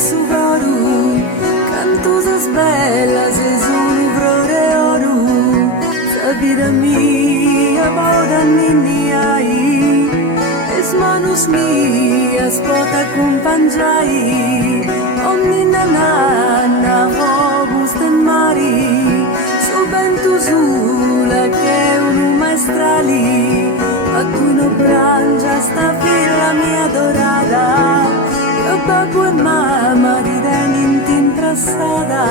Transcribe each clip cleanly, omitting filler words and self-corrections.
su coro, cantosas bellas e sono flore oro, sa vida mia, voda ninni ai, es manos mias pot accompagnai, ogni nanna, obus de mari, su vento sula che un maestrali, a tu no prangia sta figlia mia dorata, io babbo e mamma ridenti imbrassata.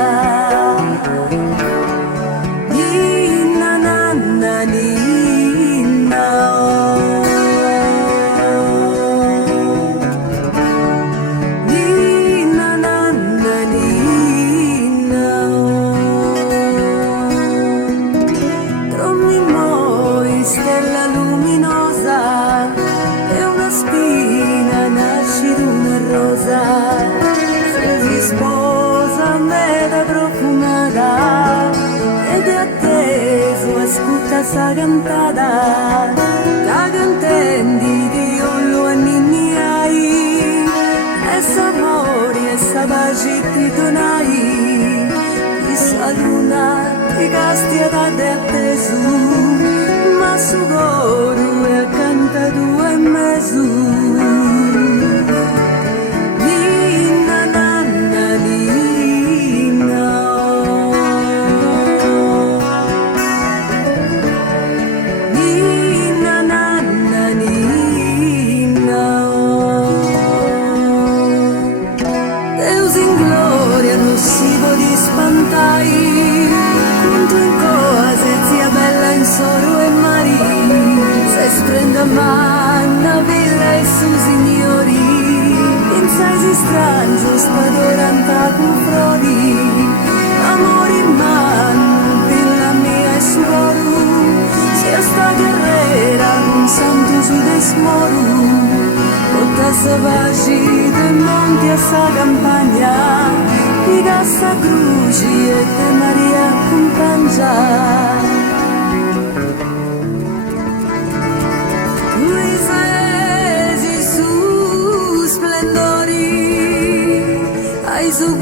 Ninna nanna ninna oh. Ninna nanna ninna oh. Trommi moi stella luminosa e una spina nasce d'una rosa, se si sposa meta profumata ed è atteso ascolta sa cantata, la cantendi di ollo a ninni ai, e sapori e sa pace ti donai, di sa luna ti casti ad atteso, ma su coro e canta due e mezzo. Ninna nanna ninna oh. Ninna nanna ninna oh. Deus in gloria non si può dispantai, conto in cose zia bella in soro e mari, se sprenda manna villa e su signori, in saisi strangio spadoranta con frodi, amore in mano villa mia e su coro, sia sta guerrera un santo su desmoru, tutta sa pace del monti a sa campagna, di cassa cruci e te Maria accompagna. Su